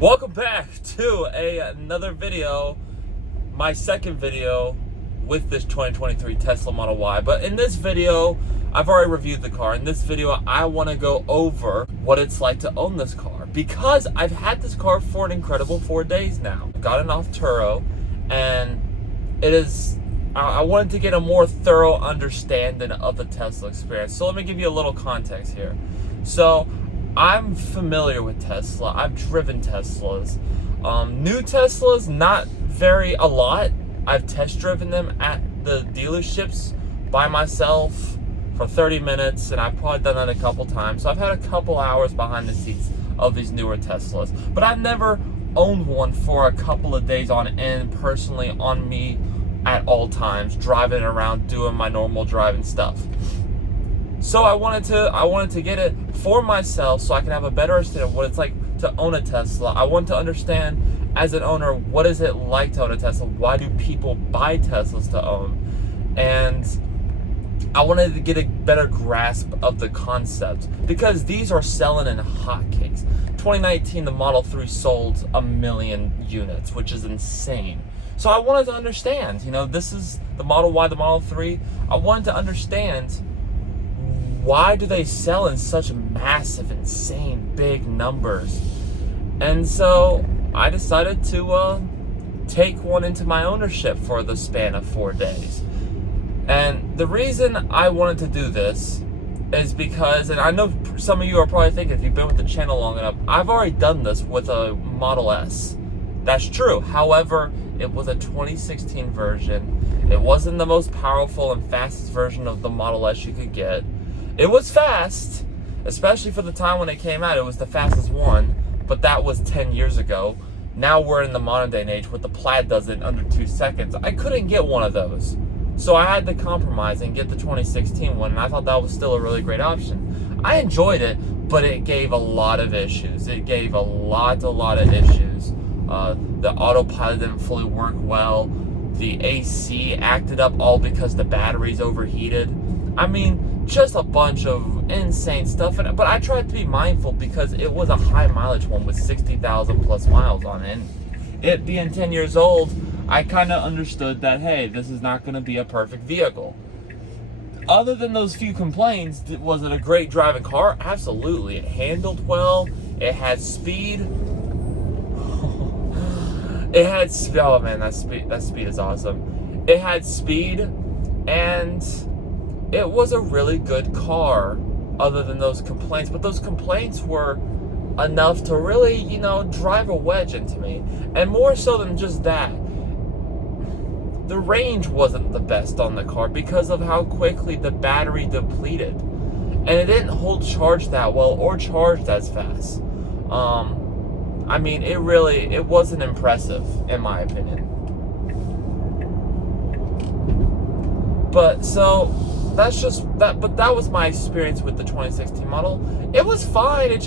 Welcome back to another video, my second video with this 2023 Tesla Model Y. But in this video, I've already reviewed the car. In this video, I want to go over what it's like to own this car, because I've had this car for an incredible 4 days now. I got it off Turo, and I wanted to get a more thorough understanding of the Tesla experience. So let me give you a little context here. So I'm familiar with Tesla. I've driven Teslas. New Teslas, not a lot. I've test driven them at the dealerships by myself for 30 minutes, and I've probably done that a couple times. So I've had a couple hours behind the seats of these newer Teslas. But I've never owned one for a couple of days on end, personally, on me at all times, driving around, doing my normal driving stuff. So I wanted to get it for myself so I can have a better understanding of what it's like to own a Tesla. I want to understand, as an owner, what is it like to own a Tesla? Why do people buy Teslas to own? And I wanted to get a better grasp of the concept, because these are selling in hotcakes. 2019, the Model 3 sold 1 million units, which is insane. So I wanted to understand, this is the Model Y, the Model 3. I wanted to understand, why do they sell in such massive, insane, big numbers? And so I decided to take one into my ownership for the span of 4 days. And the reason I wanted to do this is because, and I know some of you are probably thinking, if you've been with the channel long enough, I've already done this with a Model S. That's true. However, it was a 2016 version. It wasn't the most powerful and fastest version of the Model S you could get. It was fast, especially for the time when it came out. It was the fastest one, but that was 10 years ago. Now we're in the modern day and age where the Plaid does it in under 2 seconds. I couldn't get one of those. So I had to compromise and get the 2016 one, and I thought that was still a really great option. I enjoyed it, but it gave a lot of issues. It gave a lot of issues. The autopilot didn't fully work well. The AC acted up all because the batteries overheated. I mean, just a bunch of insane stuff in it. But I tried to be mindful because it was a high mileage one with 60,000 plus miles on it. And it being 10 years old, I kind of understood that, hey, this is not going to be a perfect vehicle. Other than those few complaints, was it a great driving car? Absolutely. It handled well. It had speed. Oh man, that speed is awesome. It had speed, and it was a really good car, other than those complaints. But those complaints were enough to really, drive a wedge into me. And more so than just that, the range wasn't the best on the car because of how quickly the battery depleted. And it didn't hold charge that well or charged as fast. It wasn't impressive, in my opinion. But so that's just that. But that was my experience with the 2016 model. It was fine. It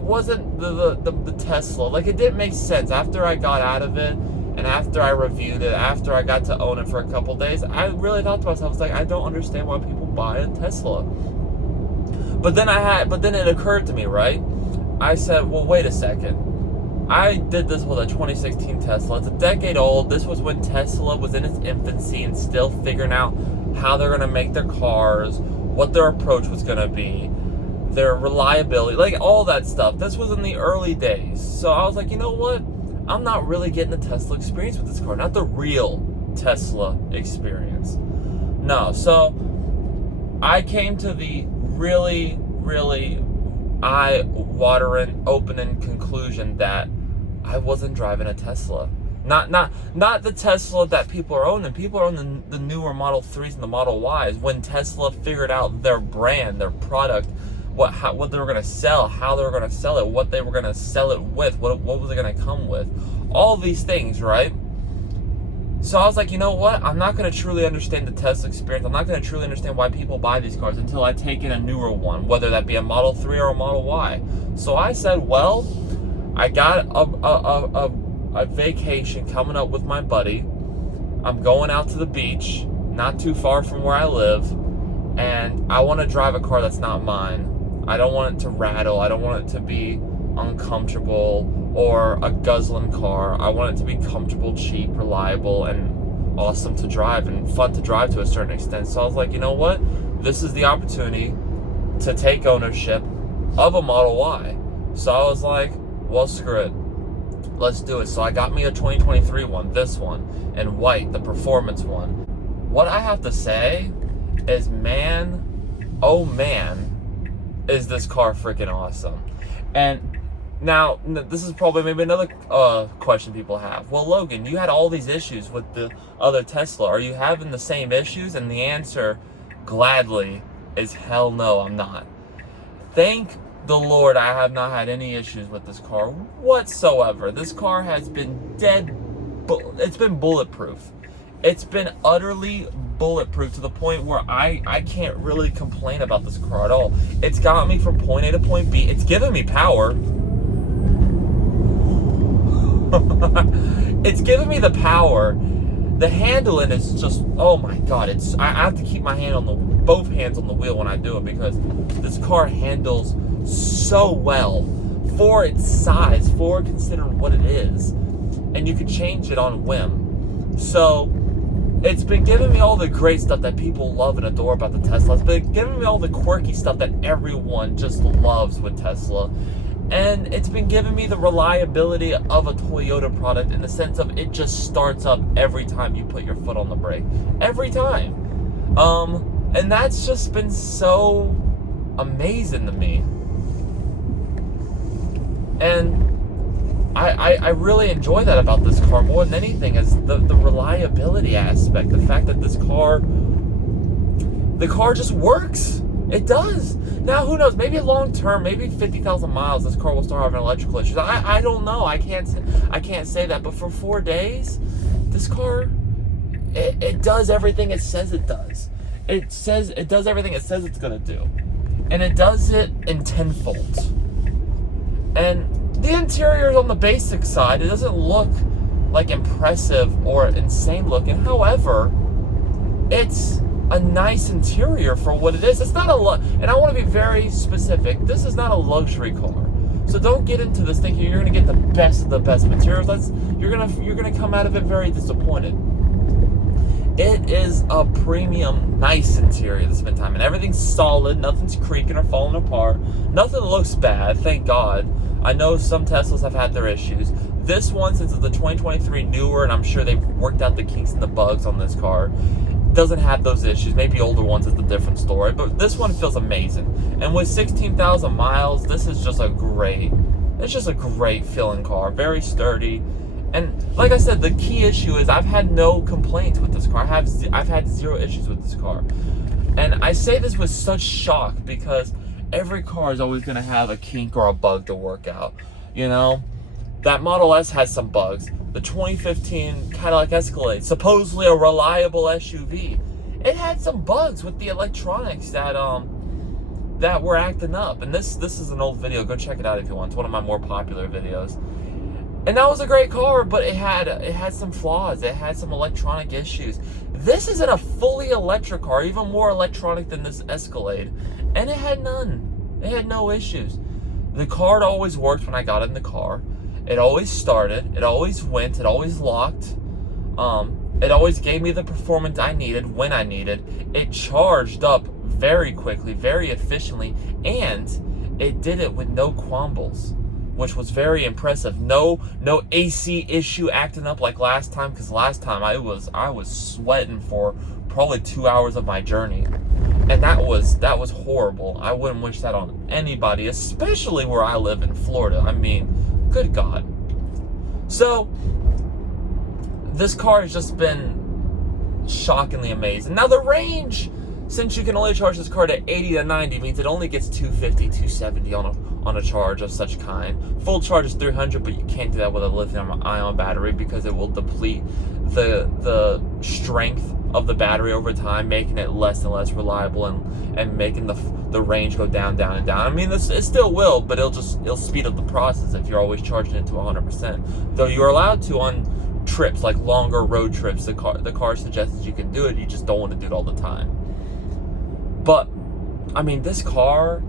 wasn't the Tesla. Like, it didn't make sense after I got out of it, and after I reviewed it, after I got to own it for a couple days. I really thought to myself, I don't understand why people buy a Tesla. But then it occurred to me, right? I said, well, wait a second. I did this with a 2016 Tesla. It's a decade old. This was when Tesla was in its infancy and still figuring out how they're going to make their cars, what their approach was going to be, their reliability, like all that stuff. This was in the early days. So I was like, you know what? I'm not really getting the Tesla experience with this car. Not the real Tesla experience. No. So I came to the really, really eye-watering, opening conclusion that I wasn't driving a Tesla. Not the Tesla that people are owning. People are owning the newer Model 3s and the Model Ys. When Tesla figured out their brand, their product, what they were going to sell, how they were going to sell it, what they were going to sell it with, what was it going to come with, all these things, right? So I was like, you know what? I'm not going to truly understand the Tesla experience. I'm not going to truly understand why people buy these cars until I take in a newer one, whether that be a Model 3 or a Model Y. So I said, well, I got a vacation coming up with my buddy. I'm going out to the beach, not too far from where I live, and I want to drive a car that's not mine. I don't want it to rattle. I don't want it to be uncomfortable or a guzzling car. I want it to be comfortable, cheap, reliable, and awesome to drive and fun to drive to a certain extent. So I was like, you know what? This is the opportunity to take ownership of a Model Y. So I was like, well, screw it. Let's do it. So I got me a 2023 one, this one, in white, the performance one. What I have to say is, man, oh man, is this car freaking awesome. And now, this is probably maybe another question people have. Well, Logan, you had all these issues with the other Tesla. Are you having the same issues? And the answer, gladly, is hell no, I'm not. Thank the Lord, I have not had any issues with this car whatsoever. This car has been it's been bulletproof. It's been utterly bulletproof to the point where I can't really complain about this car at all. It's got me from point A to point B. It's given me power. It's given me the power. The handling is just, oh my God, I have to keep my hand on both hands on the wheel when I do it, because this car handles so well for its size, for considering what it is, and you can change it on whim. So it's been giving me all the great stuff that people love and adore about the Tesla. It's been giving me all the quirky stuff that everyone just loves with Tesla. And it's been giving me the reliability of a Toyota product, in the sense of it just starts up every time you put your foot on the brake. Every time. And that's just been so amazing to me. And I really enjoy that about this car more than anything, is the reliability aspect. The fact that the car just works. It does. Now, who knows? Maybe long term, maybe 50,000 miles, this car will start having electrical issues. I don't know. I can't say that. But for 4 days, this car, it does everything it says it does. It does everything it says it's gonna do, and it does it in tenfold. And the interior is on the basic side. It doesn't look like impressive or insane looking. However, it's a nice interior for what it is. It's not and I want to be very specific. This is not a luxury car. So don't get into this thinking you're going to get the best of the best materials. You're going to come out of it very disappointed. It is a premium, nice interior this time, and everything's solid. Nothing's creaking or falling apart. Nothing looks bad, thank God. I know some Teslas have had their issues. This one, since it's the 2023 newer, and I'm sure they've worked out the kinks and the bugs on this car, doesn't have those issues. Maybe older ones is a different story, but this one feels amazing. And with 16,000 miles, this is just a great feeling car. Very sturdy. And like I said, the key issue is I've had no complaints with this car. I've had 0 issues with this car. And I say this with such shock, because every car is always going to have a kink or a bug to work out. You know, that Model S has some bugs. The 2015 Cadillac Escalade, supposedly a reliable SUV, it had some bugs with the electronics that were acting up. And this is an old video. Go check it out if you want. It's one of my more popular videos. And that was a great car, but it had some flaws. It had some electronic issues. This isn't a fully electric car, even more electronic than this Escalade, and it had none. It had no issues. The car always worked when I got in the car. It always started. It always went. It always locked. It always gave me the performance I needed when I needed. It charged up very quickly, very efficiently, and it did it with no quambles, which was very impressive. No AC issue acting up like last time, because last time I was sweating for probably 2 hours of my journey, and that was horrible. I wouldn't wish that on anybody, especially where I live in Florida. I mean, good God. So this car has just been shockingly amazing. Now the range, since you can only charge this car to 80 to 90, means it only gets 250, 270 on a charge of such kind. Full charge is 300, but you can't do that with a lithium-ion battery, because it will deplete the strength of the battery over time, making it less and less reliable, and making the range go down and down. I mean, it still will, but it'll speed up the process if you're always charging it to 100%. Though you're allowed to on trips, like longer road trips. The car suggests you can do it. You just don't want to do it all the time. But I mean, this car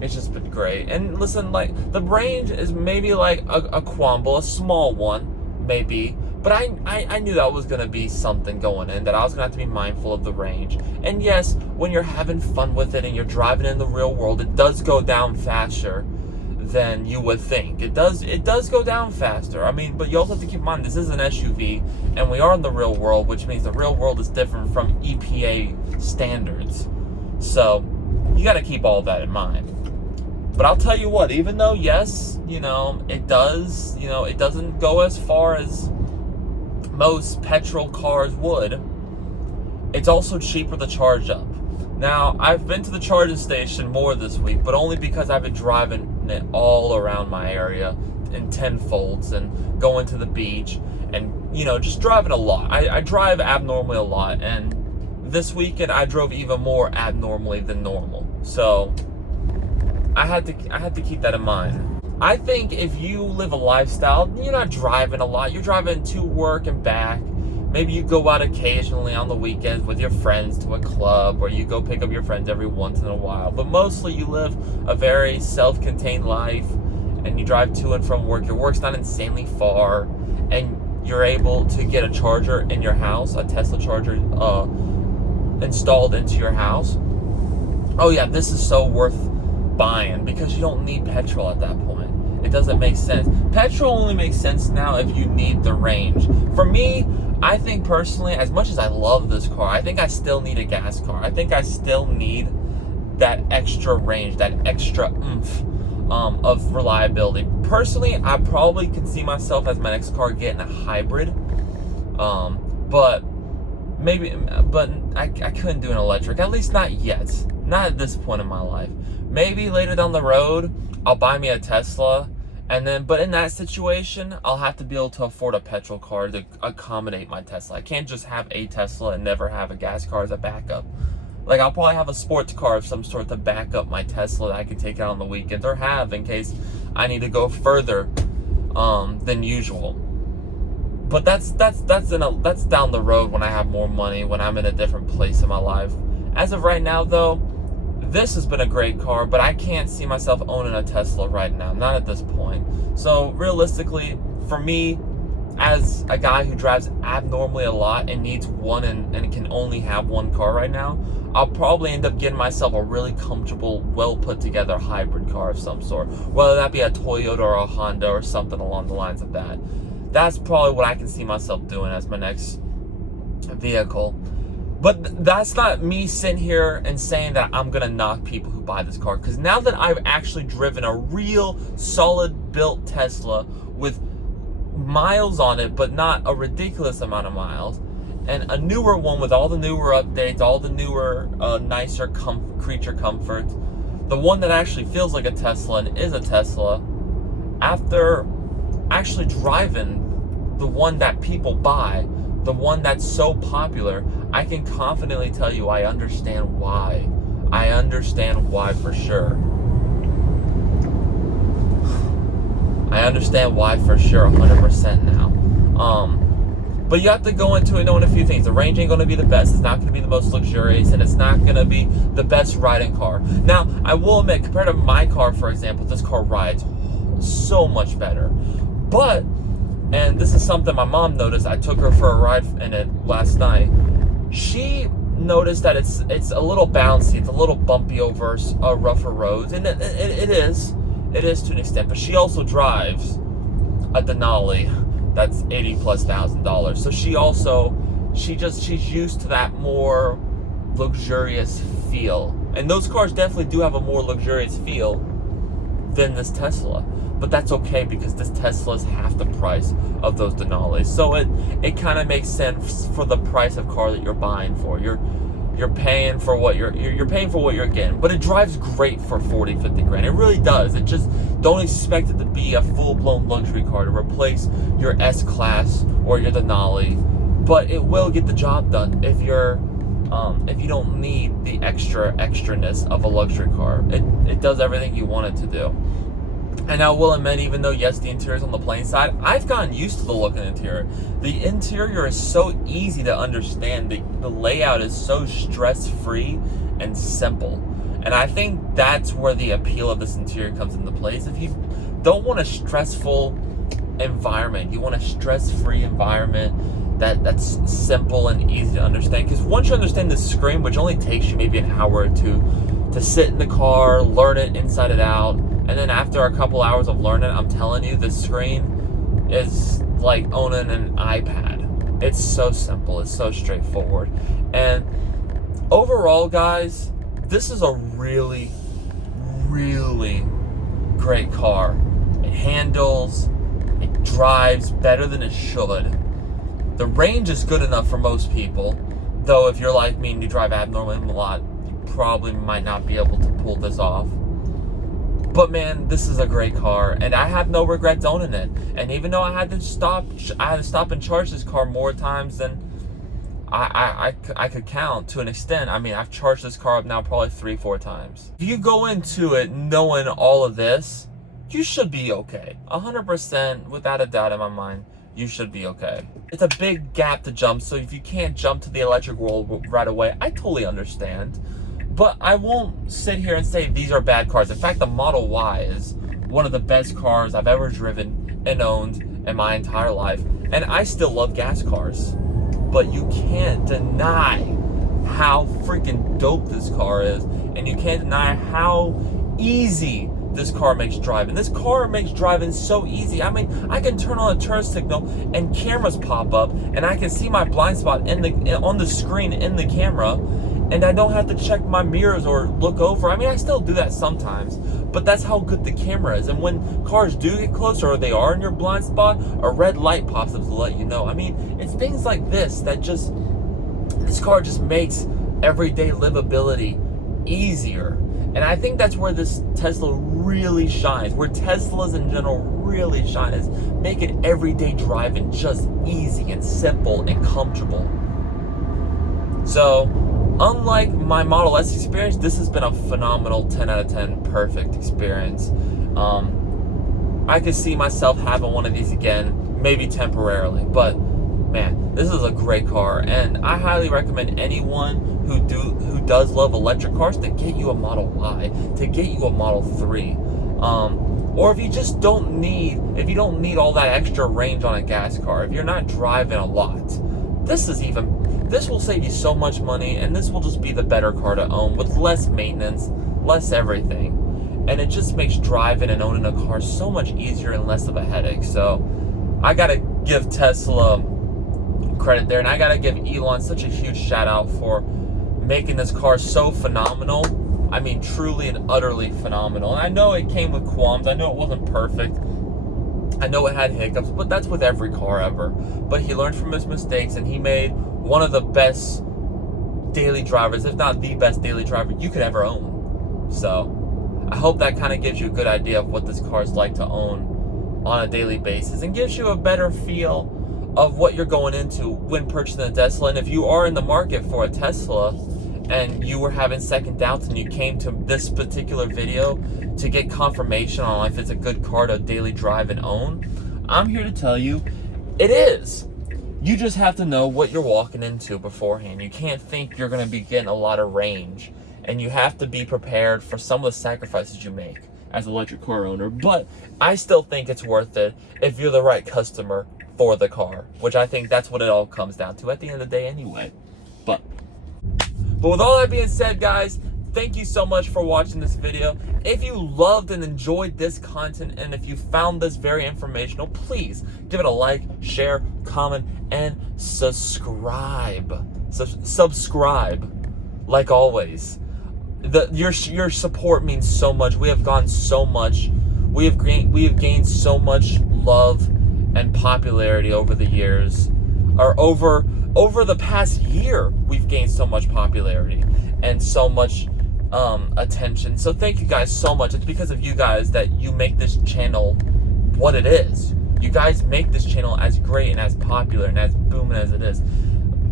It's just been great. And listen, like, the range is maybe like a quamble, a small one, maybe. But I knew that was going to be something going in, that I was going to have to be mindful of the range. And yes, when you're having fun with it and you're driving in the real world, it does go down faster than you would think. It does go down faster. I mean, but you also have to keep in mind, this is an SUV, and we are in the real world, which means the real world is different from EPA standards. So, you got to keep all that in mind. But I'll tell you what, even though, yes, it doesn't go as far as most petrol cars would, it's also cheaper to charge up. Now, I've been to the charging station more this week, but only because I've been driving it all around my area in 10-folds and going to the beach and, just driving a lot. I drive abnormally a lot, and this weekend I drove even more abnormally than normal. So I had to keep that in mind. I think if you live a lifestyle, you're not driving a lot. You're driving to work and back. Maybe you go out occasionally on the weekends with your friends to a club, or you go pick up your friends every once in a while. But mostly you live a very self-contained life, and you drive to and from work. Your work's not insanely far, and you're able to get a charger in your house, a Tesla charger installed into your house. Oh yeah, this is so worth buying, because you don't need petrol at that point. It doesn't make sense. Petrol only makes sense now if you need the range. For me, I think personally, as much as I love this car, I think I still need a gas car. I think I still need that extra range, that extra oomph of reliability. Personally, I probably can see myself as my next car getting a hybrid. But I couldn't do an electric, at least not yet. Not at this point in my life. Maybe later down the road, I'll buy me a Tesla, but in that situation, I'll have to be able to afford a petrol car to accommodate my Tesla. I can't just have a Tesla and never have a gas car as a backup. Like, I'll probably have a sports car of some sort to back up my Tesla that I can take out on the weekends, or have in case I need to go further than usual. But that's down the road when I have more money, when I'm in a different place in my life. As of right now, though, this has been a great car, but I can't see myself owning a Tesla right now, not at this point. So realistically, for me, as a guy who drives abnormally a lot and needs one and can only have one car right now, I'll probably end up getting myself a really comfortable, well put together hybrid car of some sort, whether that be a Toyota or a Honda or something along the lines of that. That's probably what I can see myself doing as my next vehicle. But that's not me sitting here and saying that I'm going to knock people who buy this car. Because now that I've actually driven a real solid built Tesla with miles on it, but not a ridiculous amount of miles, and a newer one with all the newer updates, all the newer, nicer creature comforts, the one that actually feels like a Tesla and is a Tesla, after actually driving the one that people buy, the one that's so popular, I can confidently tell you I understand why. I understand why for sure. I understand why for sure, 100% now. But you have to go into it knowing a few things. The range ain't going to be the best. It's not going to be the most luxurious, and it's not going to be the best riding car. Now, I will admit, compared to my car, for example, this car rides so much better. But, and this is something my mom noticed, I took her for a ride in it last night. She noticed that it's a little bouncy, it's a little bumpy over rougher roads, and it is to an extent. But she also drives a Denali that's $80,000+. So she's used to that more luxurious feel, and those cars definitely do have a more luxurious feel than this Tesla. But that's okay, because this Tesla is half the price of those Denalis. So it kind of makes sense for the price of car that you're buying for. You're paying for what you're paying for what you're getting. But it drives great for 40, 50 grand. It really does. It just, don't expect it to be a full-blown luxury car to replace your S-Class or your Denali. But it will get the job done if you don't need the extraness of a luxury car. It does everything you want it to do. And I will admit, even though, yes, the interior is on the plain side, I've gotten used to the look of the interior. The interior is so easy to understand. The layout is so stress-free and simple. And I think that's where the appeal of this interior comes into place. If you don't want a stressful environment, you want a stress-free environment that's simple and easy to understand. Because once you understand the screen, which only takes you maybe an hour or two to sit in the car, learn it inside and out, and then after a couple hours of learning, I'm telling you, the screen is like owning an iPad. It's so simple, it's so straightforward. And overall, guys, this is a really, really great car. It handles, it drives better than it should. The range is good enough for most people, though if you're like me and you drive abnormally a lot, you probably might not be able to pull this off. But man, this is a great car, and I have no regrets owning it. And even though I had to stop and charge this car more times than I could count to an extent. I mean, I've charged this car up now probably 3-4 times. If you go into it knowing all of this, you should be okay. 100%, without a doubt in my mind, you should be okay. It's a big gap to jump, so if you can't jump to the electric world right away, I totally understand. But I won't sit here and say these are bad cars. In fact, the Model Y is one of the best cars I've ever driven and owned in my entire life. And I still love gas cars. But you can't deny how freaking dope this car is. And you can't deny how easy this car makes driving. This car makes driving so easy. I mean, I can turn on a turn signal and cameras pop up and I can see my blind spot on the screen in the camera, and I don't have to check my mirrors or look over. I mean, I still do that sometimes, but that's how good the camera is. And when cars do get closer or they are in your blind spot, a red light pops up to let you know. I mean, it's things like this that this car just makes everyday livability easier. And I think that's where this Tesla really shines, where Teslas in general really shine, is making everyday driving just easy and simple and comfortable. So, unlike my Model S experience, this has been a phenomenal 10 out of 10 perfect experience. I could see myself having one of these again, maybe temporarily, but man, this is a great car, and I highly recommend anyone who does love electric cars to get you a Model Y, to get you a Model 3. Or if you just don't need all that extra range on a gas car, if you're not driving a lot, this will save you so much money, and this will just be the better car to own with less maintenance, less everything. And it just makes driving and owning a car so much easier and less of a headache. So I gotta give Tesla credit there, and I gotta give Elon such a huge shout out for making this car so phenomenal. I mean, truly and utterly phenomenal. And I know it came with qualms. I know it wasn't perfect. I know it had hiccups, but that's with every car ever. But he learned from his mistakes, and he made one of the best daily drivers, if not the best daily driver you could ever own. So I hope that kind of gives you a good idea of what this car is like to own on a daily basis, and gives you a better feel of what you're going into when purchasing a Tesla. And if you are in the market for a Tesla and you were having second doubts and you came to this particular video to get confirmation on if it's a good car to daily drive and own, I'm here to tell you it is. You just have to know what you're walking into beforehand. You can't think you're going to be getting a lot of range, and you have to be prepared for some of the sacrifices you make as an electric car owner. But I still think it's worth it if you're the right customer for the car, which I think that's what it all comes down to at the end of the day anyway. But with all that being said, guys, thank you so much for watching this video. If you loved and enjoyed this content, and if you found this very informational, please give it a like, share, comment, and subscribe. Subscribe, like always. Your support means so much. We have gained so much love and popularity over the years, or over the past year. We've gained so much popularity and so much attention. So thank you guys so much. It's because of you guys that you make this channel what it is. You guys make this channel as great and as popular and as booming as it is.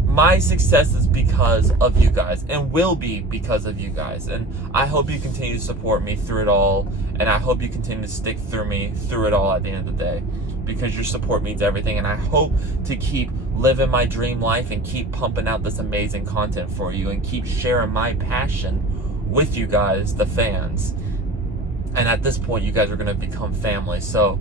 My success is because of you guys, and will be because of you guys. And I hope you continue to support me through it all, and I hope you continue to stick through me through it all at the end of the day, because your support means everything. And I hope to keep living my dream life and keep pumping out this amazing content for you, and keep sharing my passion with you guys, the fans. And at this point, you guys are going to become family. So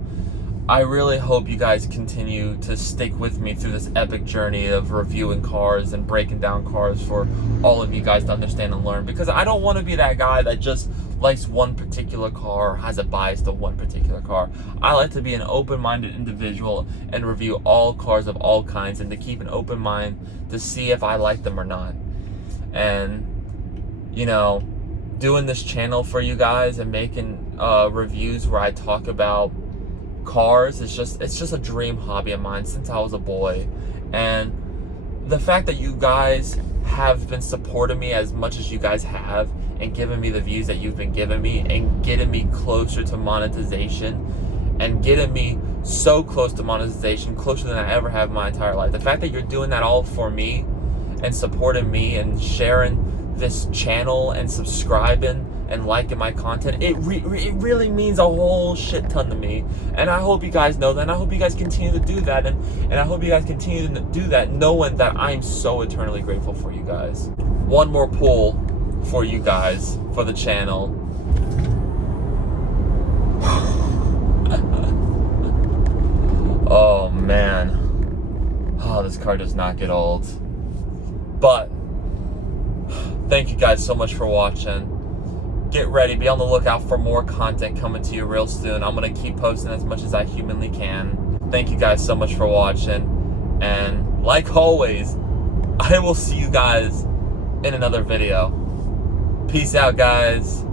I really hope you guys continue to stick with me through this epic journey of reviewing cars and breaking down cars for all of you guys to understand and learn. Because I don't want to be that guy that just likes one particular car or has a bias to one particular car. I like to be an open-minded individual and review all cars of all kinds, and to keep an open mind to see if I like them or not. And, you know, doing this channel for you guys and making reviews where I talk about cars it's just a dream hobby of mine since I was a boy. And the fact that you guys have been supporting me as much as you guys have and giving me the views that you've been giving me and getting me closer to monetization and getting me so close to monetization, closer than I ever have in my entire life. The fact that you're doing that all for me and supporting me and sharing this channel and subscribing and liking my content, it really means a whole shit ton to me. And I hope you guys know that, and I hope you guys continue to do that, and I hope you guys continue to do that knowing that I'm so eternally grateful for you guys. One more pull for you guys for the channel. Oh man, oh, this car does not get old. But thank you guys so much for watching. Get ready, be on the lookout for more content coming to you real soon. I'm going to keep posting as much as I humanly can. Thank you guys so much for watching. And like always, I will see you guys in another video. Peace out, guys.